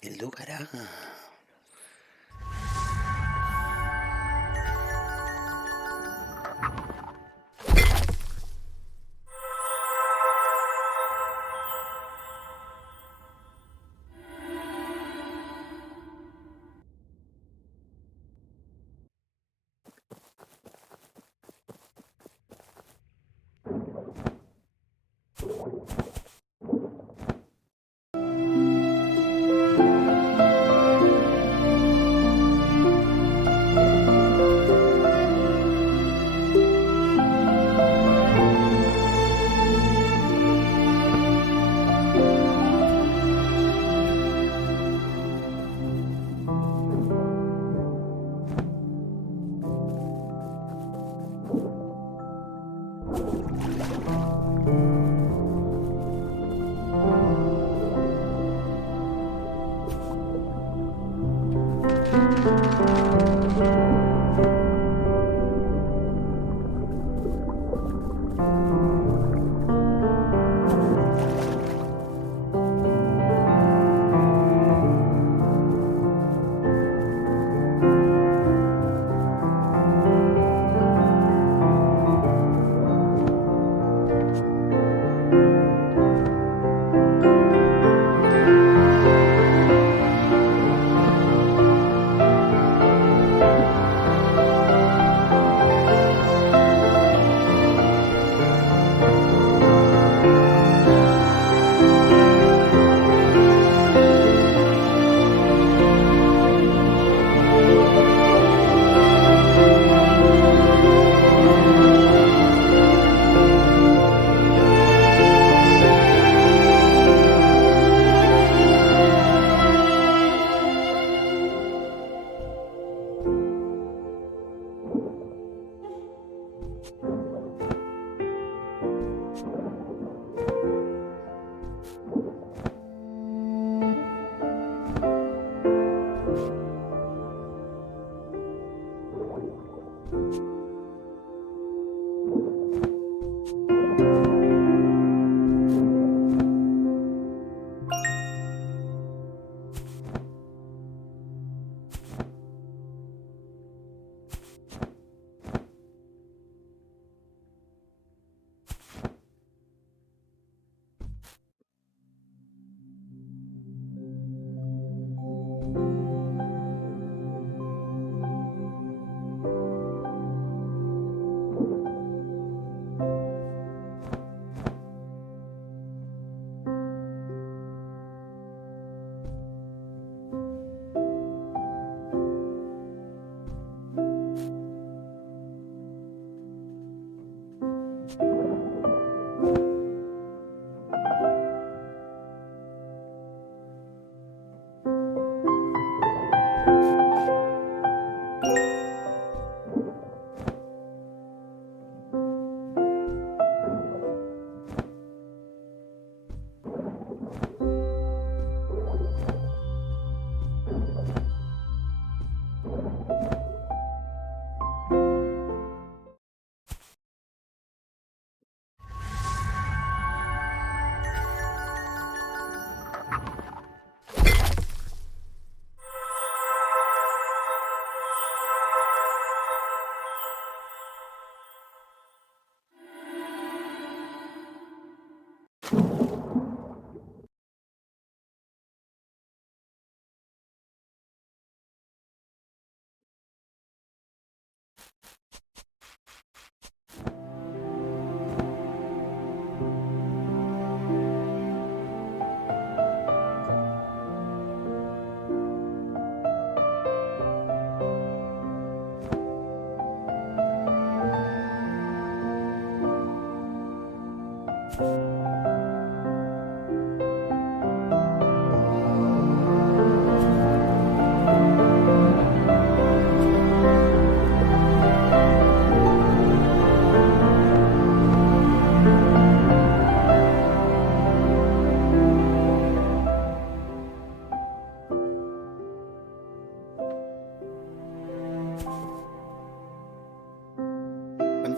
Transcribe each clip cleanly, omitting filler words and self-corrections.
El Ducará.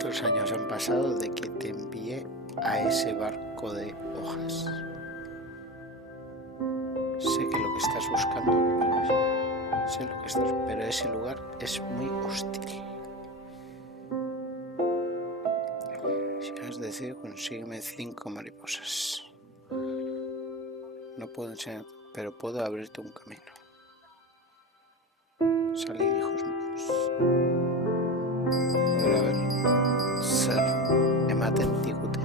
¿Cuántos años han pasado de que te envié a ese barco de hojas? Sé que lo que estás buscando, sé lo que estás, pero ese lugar es muy hostil. Si has decidido, consígueme 5 mariposas. No puedo enseñar, pero puedo abrirte un camino. Salid, hijos míos. A ver, ser ematentigute.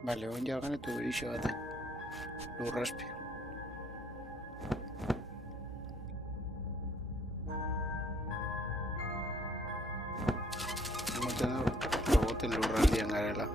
Vale, ogni organo tu ricevete lo raspio. Hemos tenido robot en lugar de angarela.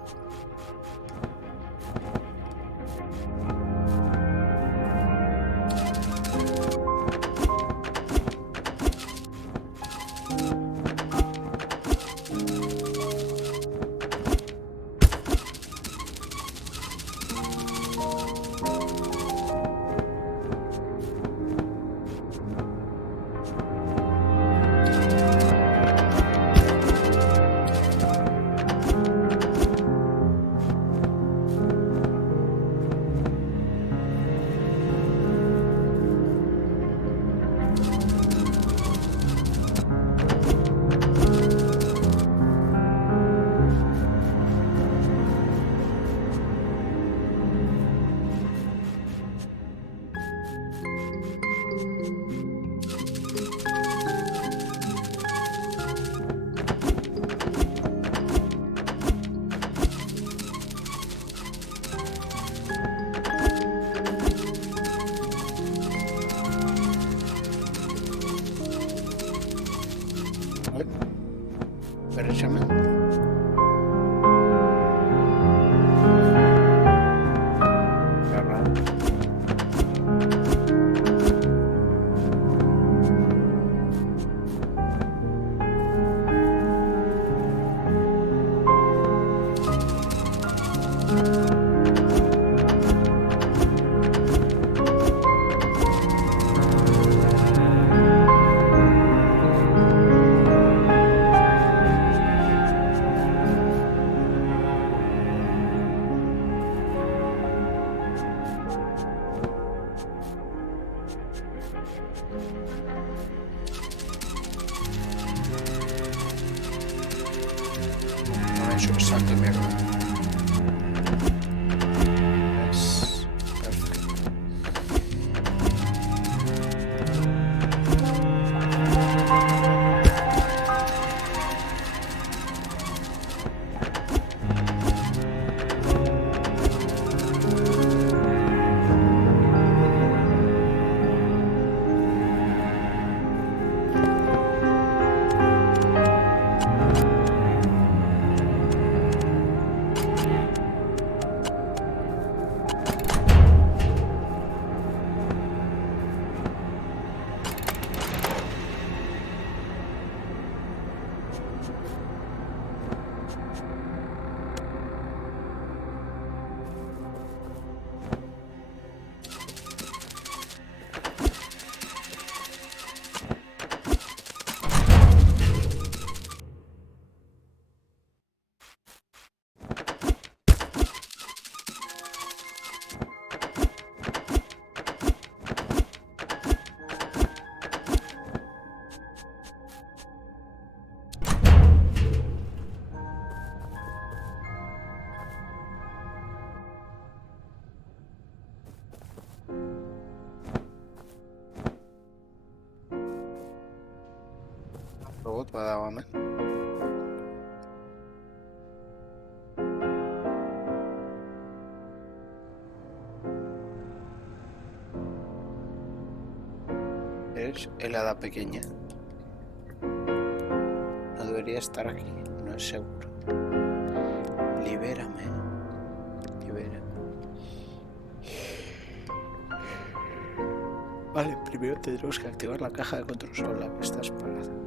Precisamente. Eso, exacto, mierda. Es perfecto. Robot Badawamen. Es el hada pequeña. No debería estar aquí, no es seguro. Libérame. Libérame. Vale, primero tendremos que activar la caja de control sobre la que estás parada.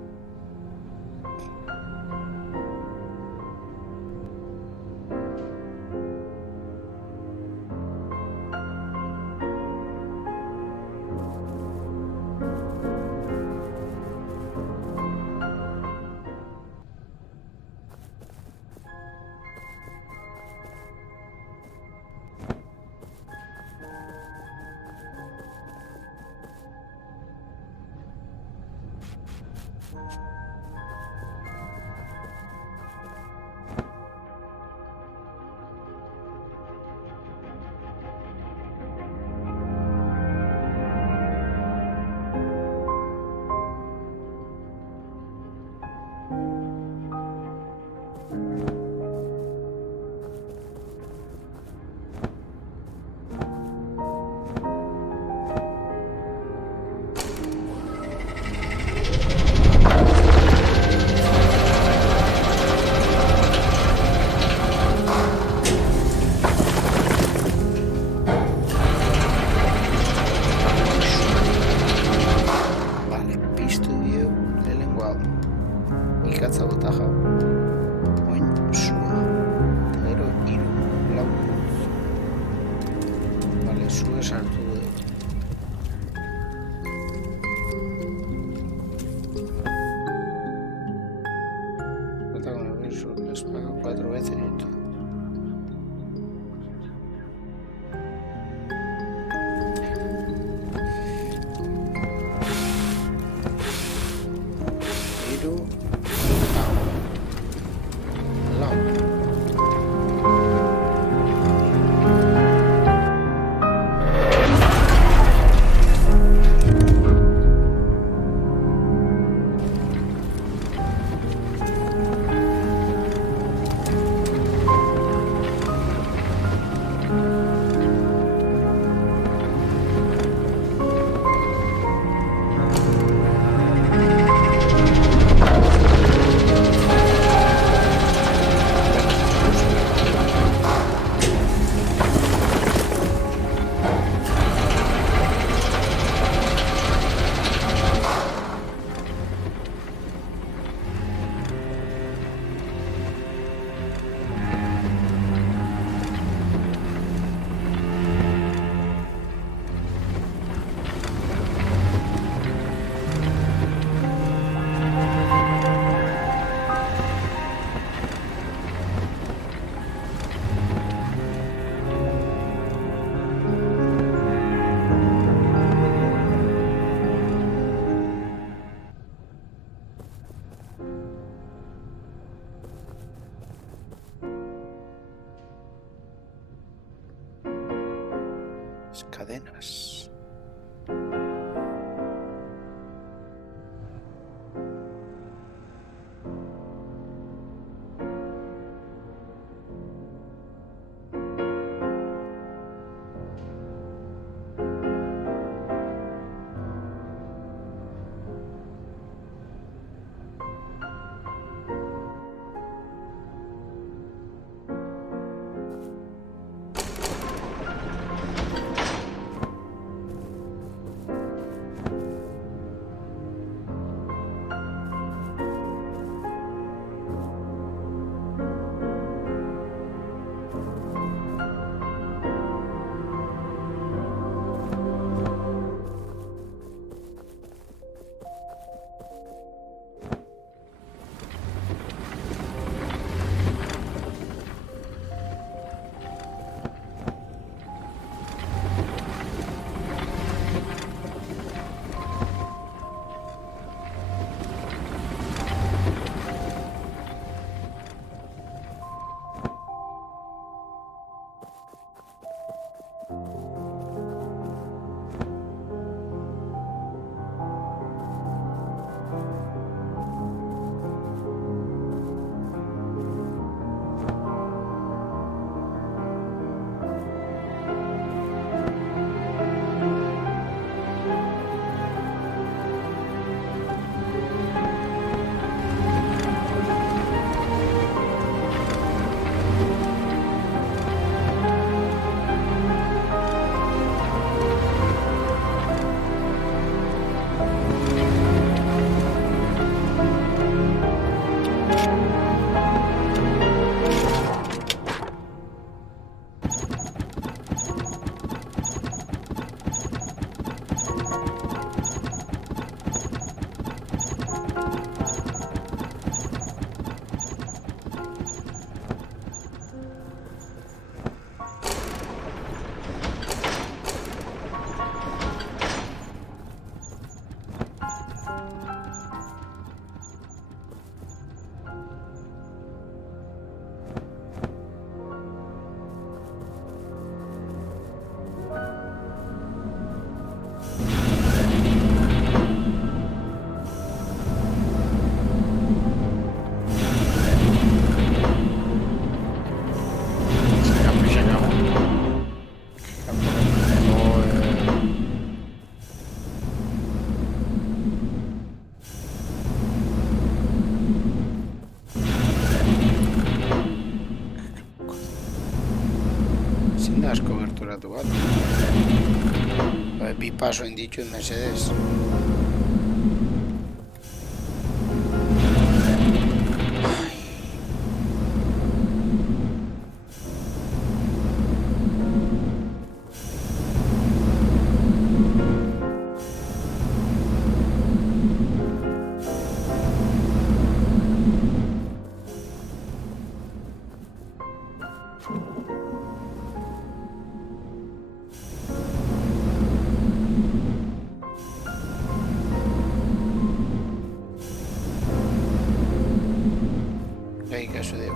Cadenas. gato. Vi paso en dicho en Mercedes. Ai, caso deu.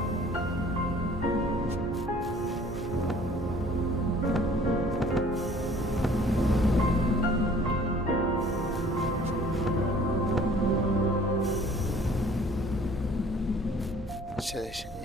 Se desenhou.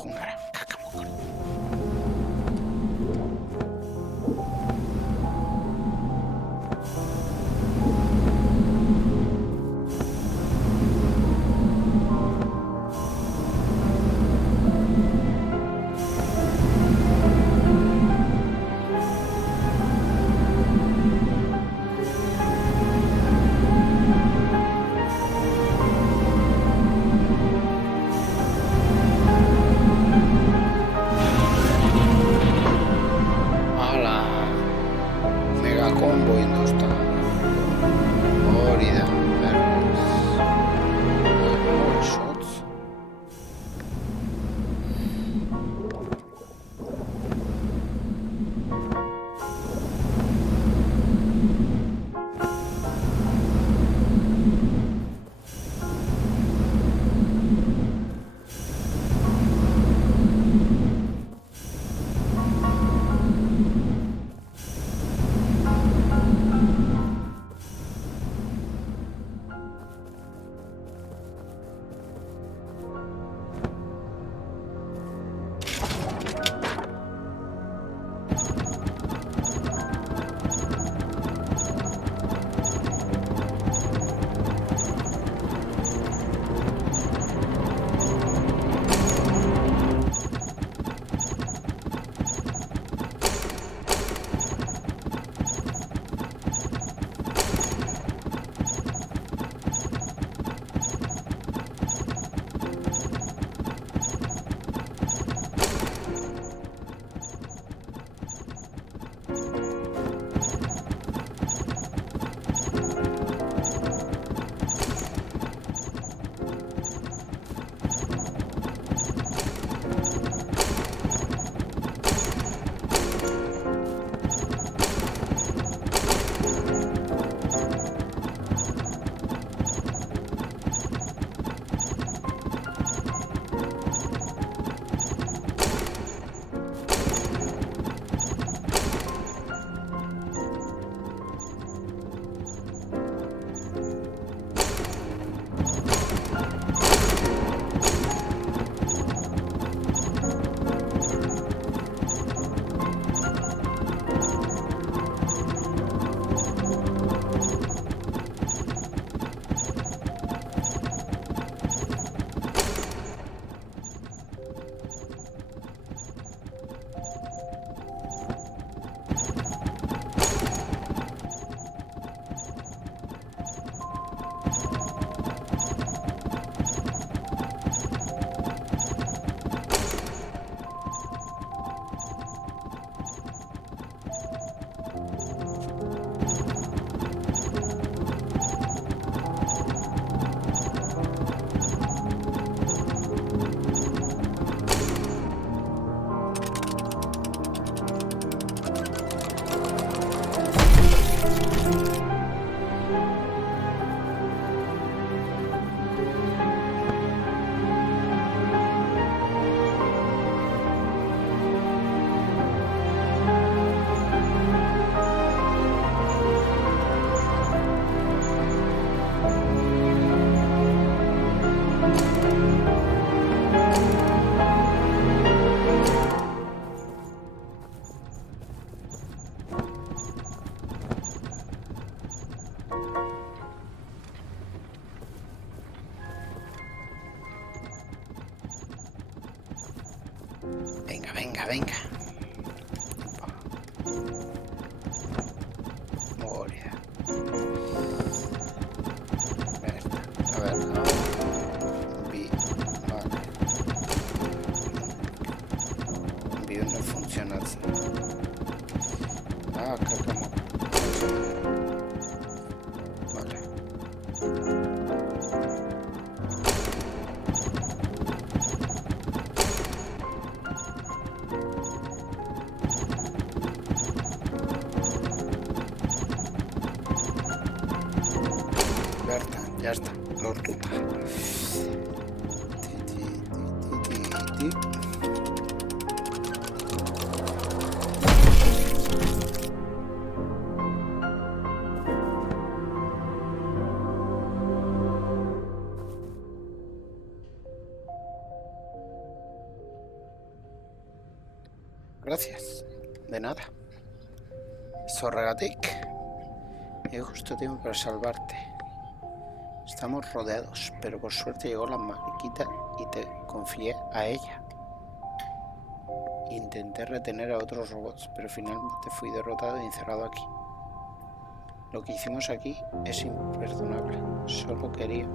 Jungara. Venga, venga, venga. Moria. A ver, no. Vale. Envío no funciona así. Ah, acá como. Vale. Ya está, lo ruta. Gracias, de nada. Zorregatic. He justo tiempo para salvarte. Estamos rodeados, pero por suerte llegó la mariquita y te confié a ella. Intenté retener a otros robots, pero finalmente fui derrotado y encerrado aquí. Lo que hicimos aquí es imperdonable. Solo quería...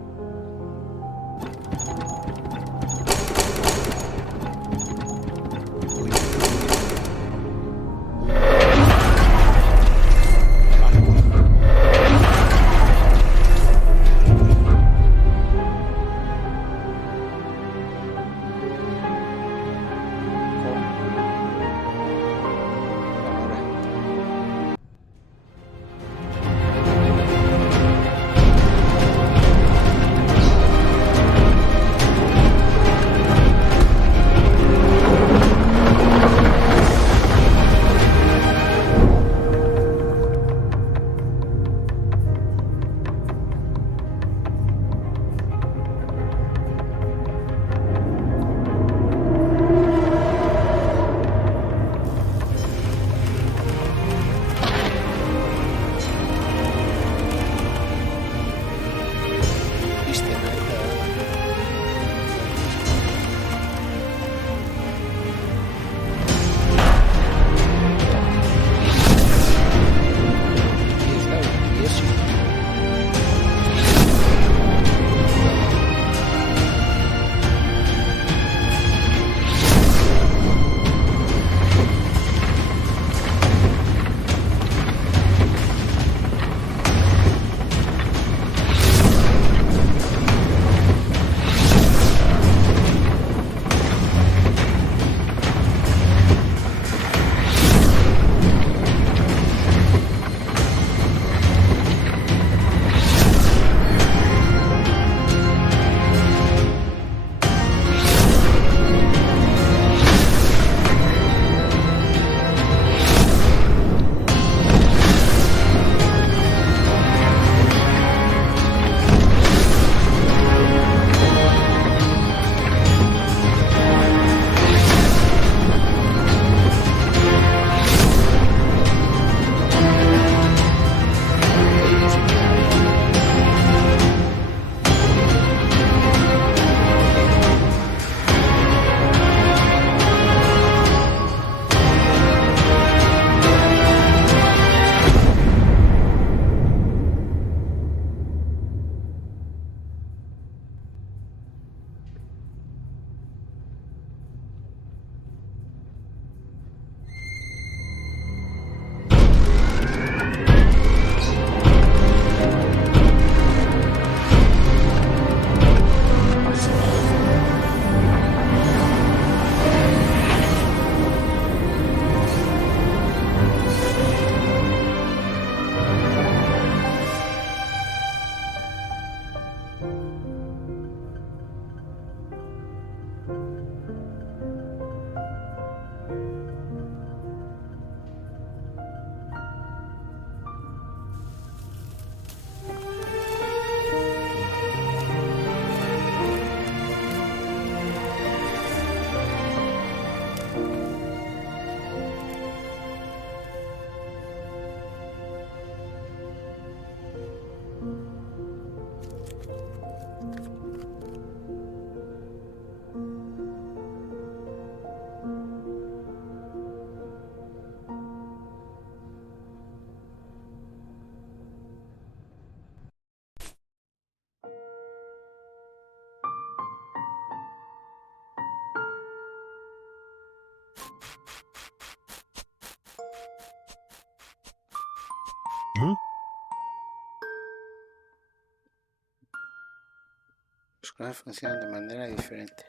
cosas funcionan de manera diferente.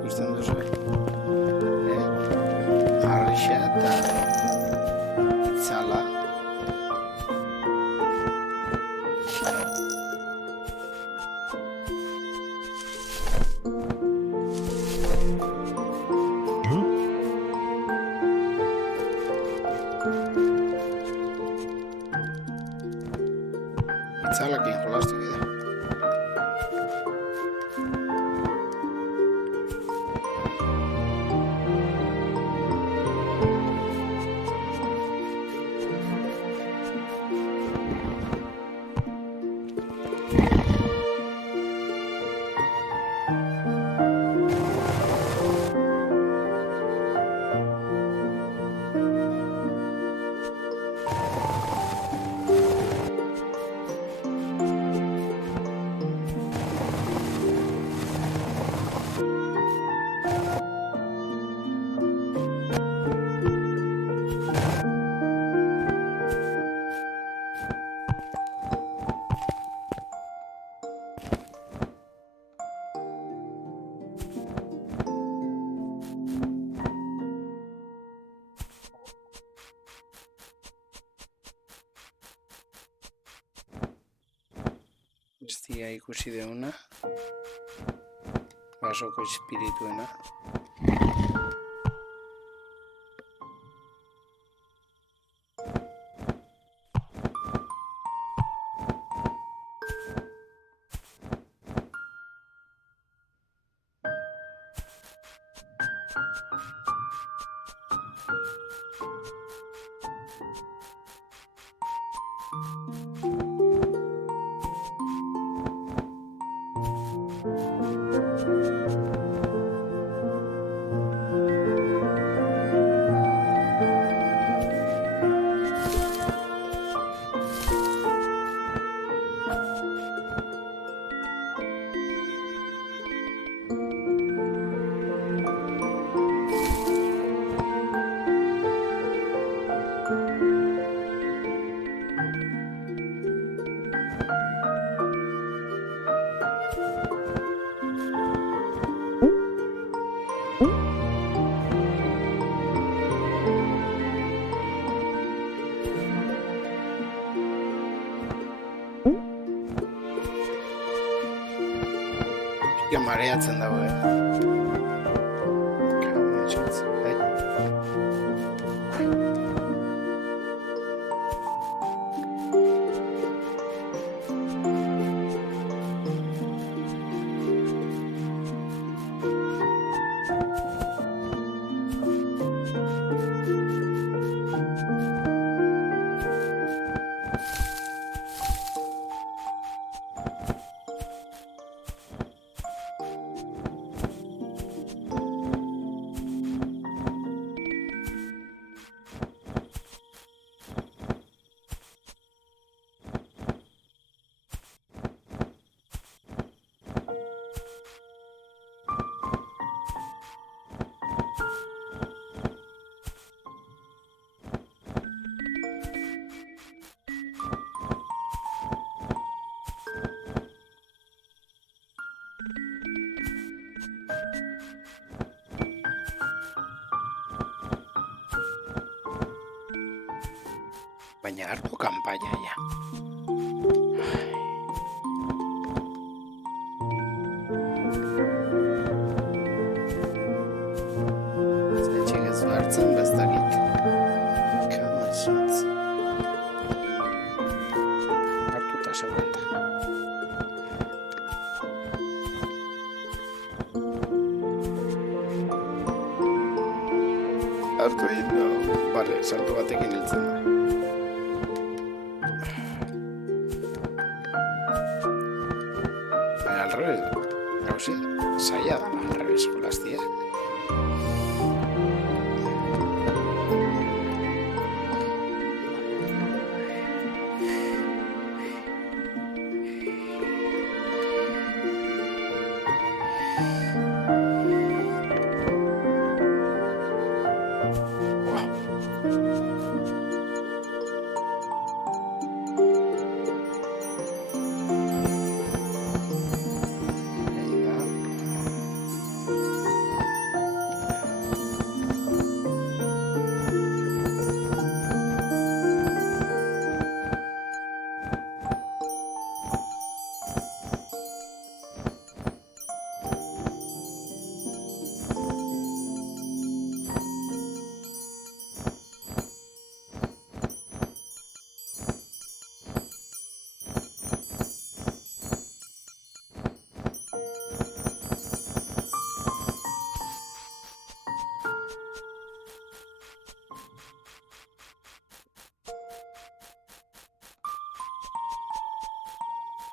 Ikusten duzu, harrixa eta itzala. Itzalakin jolastu bide. Bestia ikusi deuna, basoko espirituena. Mareatzen dago, baina hartu kanpaia ja. Zaitxik ez du hartzen bestakit. Kama esuntz. Hartuta segunda. Hartu egin du. Bale, salto batekin hiltzen da. Al revés, hausia, zaila da al revés jolaztia.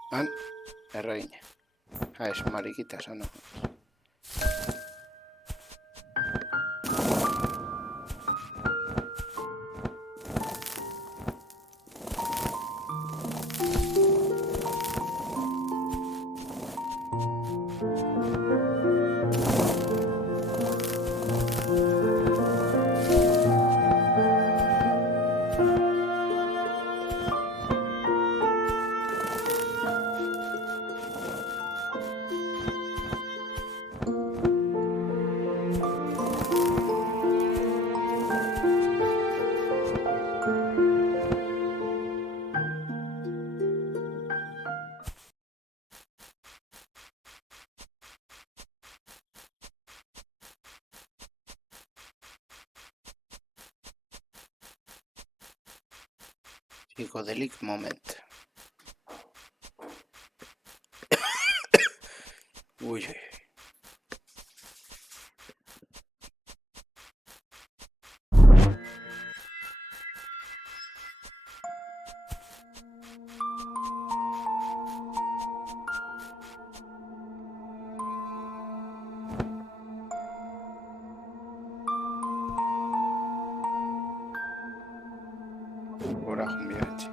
Han erregina. Es mariquitas o no. Psychedelic moment. Uy. Ahora un viaje.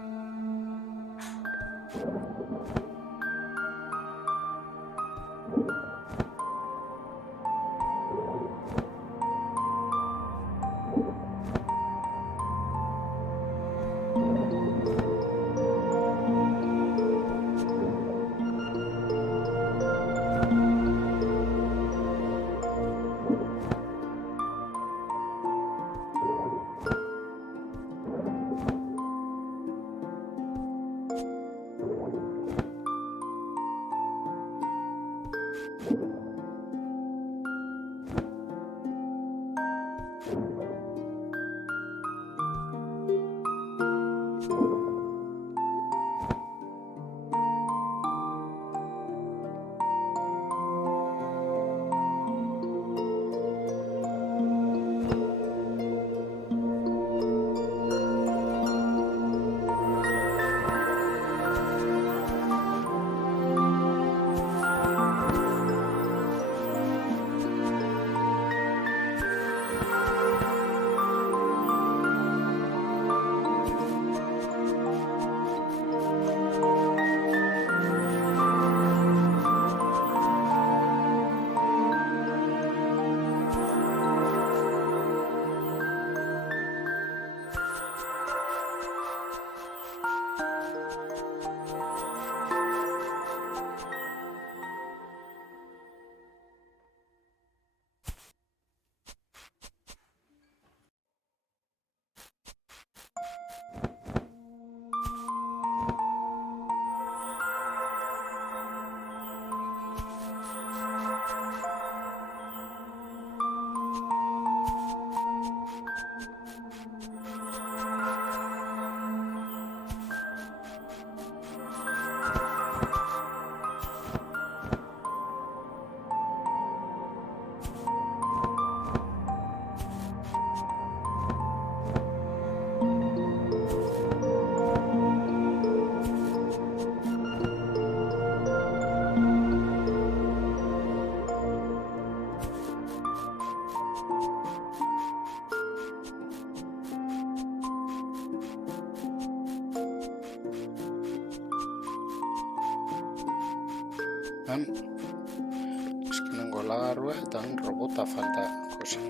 Eskenengo lagarua eta robota falta cosa.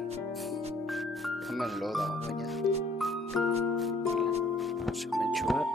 Hemen lo dago baina. Zametxuak.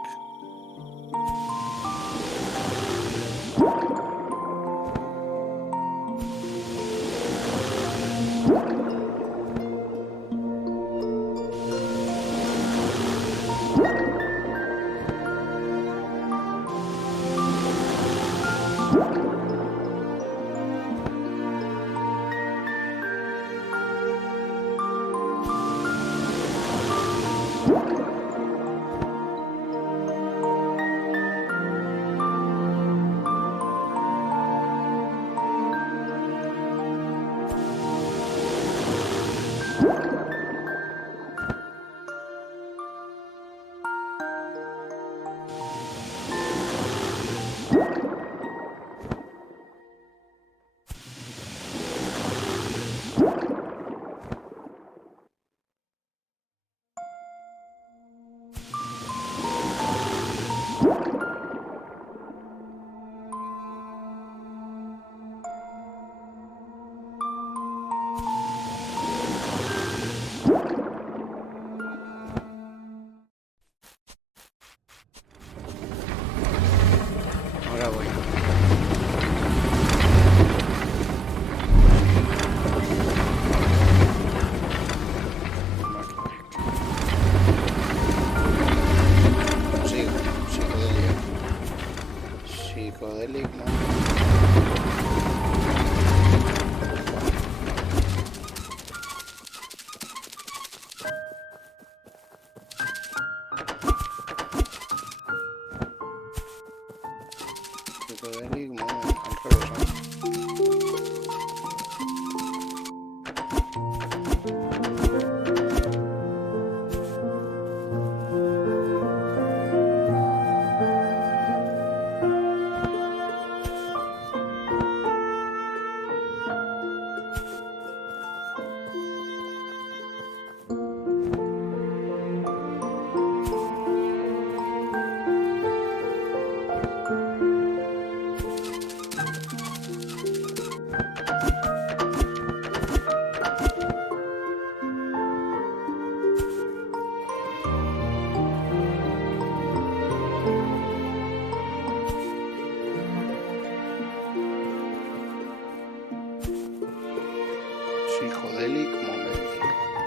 Psicodélico moment.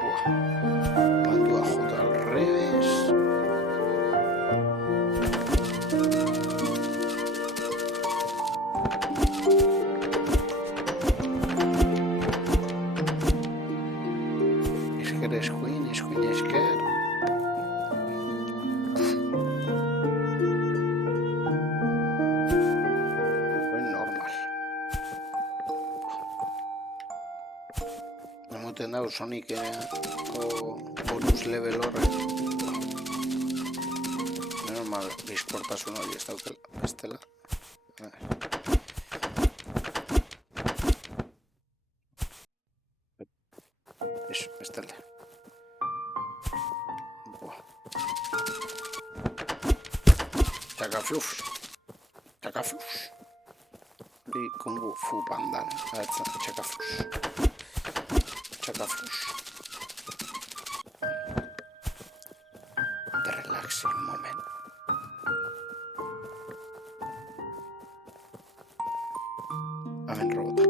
Buah. Mando a J al revés. Es Queen, es que. Tendau Sonic o bonus level horrek. Menos mal, bizkortasun hori ez daukela, bestela. Bestela. Txakaflux. Hori Kung Fu Pandan. Txakaflux. The relaxing moment. Amen robota.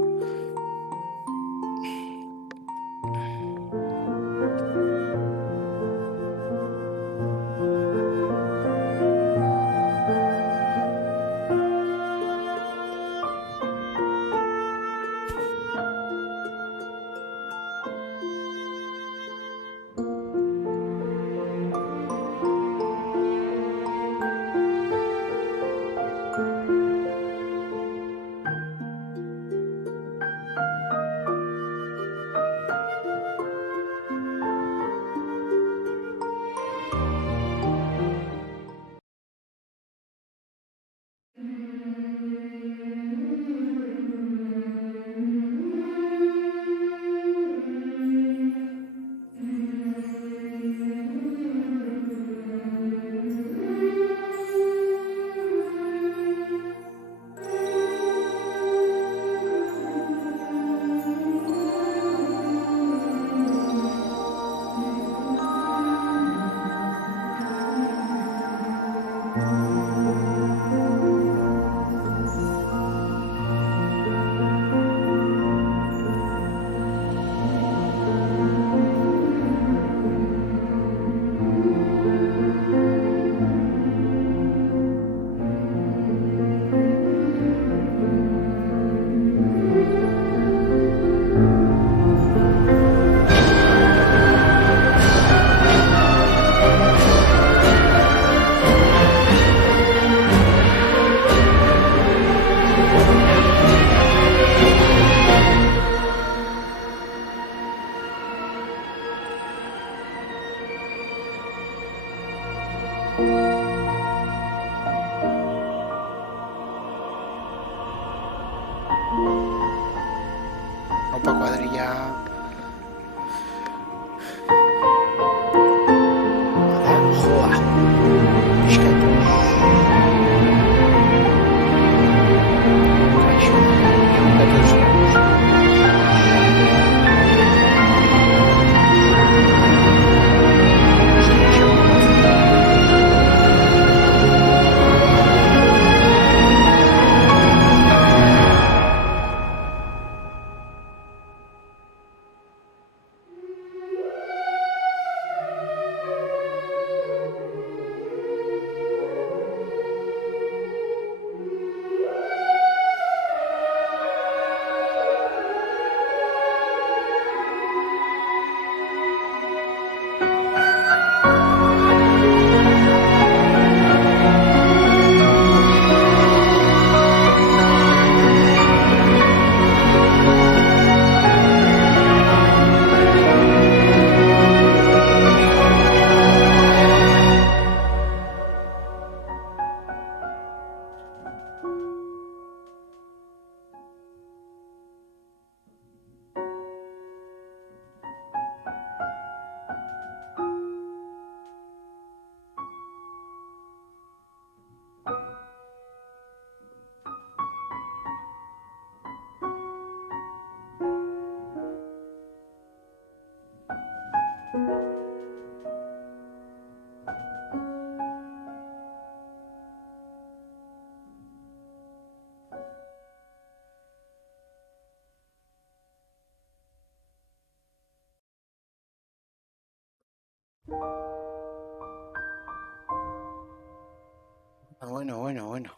Bueno.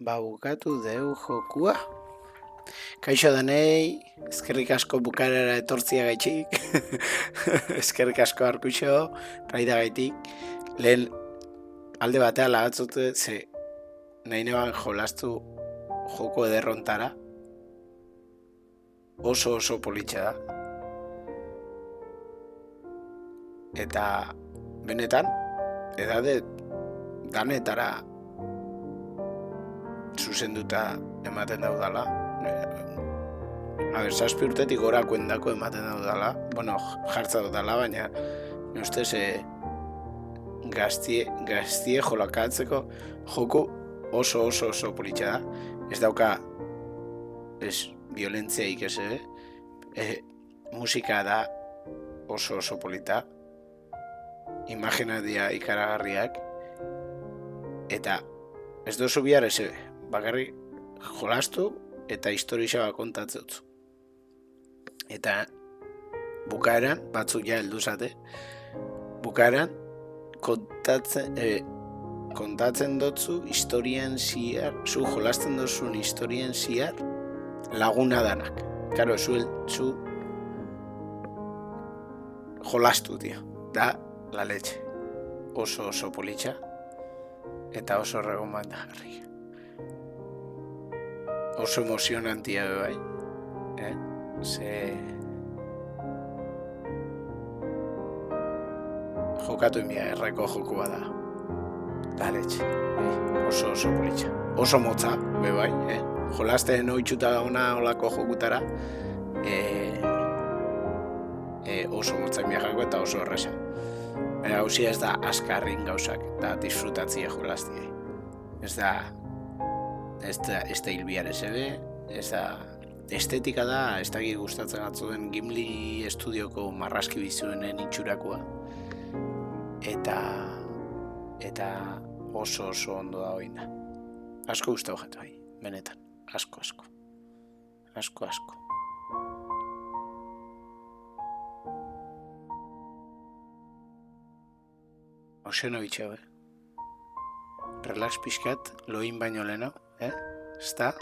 Ba, bukatu deu jokua. Kaixo denei, eskerrik asko bukarera etortzia gaitxik. Eskerrik asko Arkuxo, raida gaitik. Lehen alde batea lagatzute, ze nahi neban jolastu joko ederrontara. Oso politxa da. Eta benetan, edade danetara zuzenduta ematen daudala. Zazpi urtetik gorako endako ematen daudala. Bueno, jartza daudala, baina ustez gaztie jolakatzeko joko oso politxa da. Ez dauka violentziaik ez, musika da oso polita. Imaginadia ikaragarriak. Eta ez dozu bihar ez, bakarrik jolastu eta historia kontatzeu. Eta bukaeran, batzuk ja heldu zate, bukaeran kontatzen dotzu historien ziar, zu jolasten dozun historien ziar laguna danak. Karo, zu jolastu, tio. Da, la leche. Oso politxa. Eta oso regoman da jarri. Oso emozionantia bai. Jokatu inbia erreko joku bada. La leche. Oso politxa. Oso motza, bai. Jolasten oitxuta dauna olako jokutara. Oso motza inbia jako eta oso horreza. Gauzia ez da askarrin gauzak eta disfrutatzia jolaztia. Ez da hilbiar ebe, ez da estetika da, ez da gustatzen atzuen Gimli estudioko marraski bizuenen itxurakoa. Eta oso ondo da hoina. Asko gustau jatu bai, benetan. Asko. Oseno bitxau, Relax pixkat, loin baino leno, Ezta?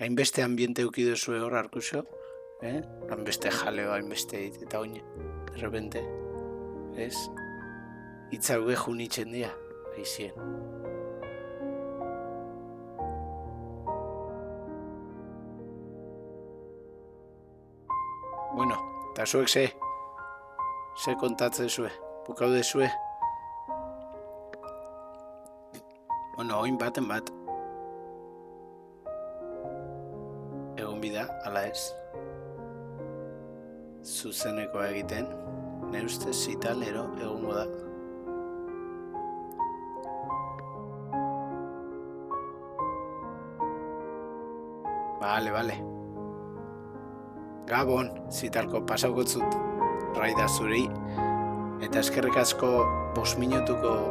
Hainbeste ambiente eukidozue hor, Arkuxo, hainbeste jaleo, hainbeste eta oin, de repente, ez? Itzauge junitzen dira, haizien. Bueno, eta zuek ze kontatzen zue, bukaude zue. Bueno, oin baten bat. Egon bida, ala ez. Zuzenekoa egiten, nire ustez zitalero egongo da. Bale. Gabon, zitalko pasaukotzut raida zuri. Eta eskerrik asko 5 minutuko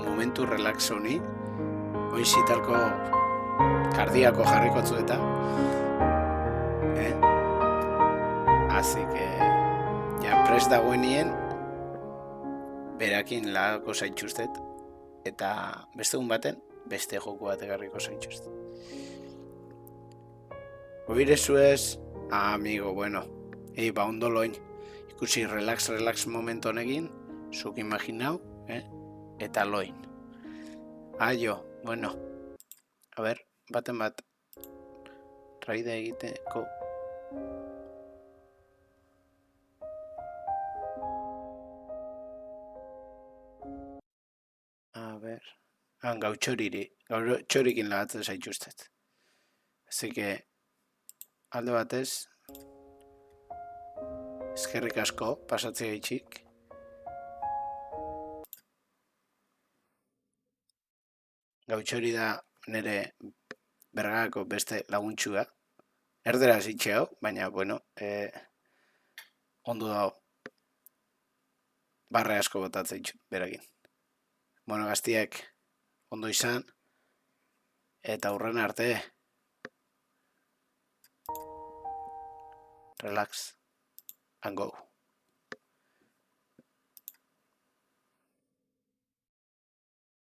momentu relax honi. Hoi zitalko kardiako jarrikotzu eta. Así que, ja prest dagoenien, berakin lagako zaitxustet. Eta beste egun baten, beste joku bat egarriko zaitxustet. Oire zuez, amigo, bueno, ba ondo loin, ikusi relax momentu honekin, zuk imaginau, eta loin. Aio, bueno, a ber, baten bat, raida egiteko. A ber, gautxorikin lagatzen zaitxustet. Así que, alde batez, eskerrik asko, pasatzea itxik. Gautxori da nire bergako beste laguntxua. Erderaz itxeo, baina, bueno, ondo dago. Barre asko botatzen itxu, berakin. Bueno, gaztiak, ondo izan, eta hurren arte. relax and go.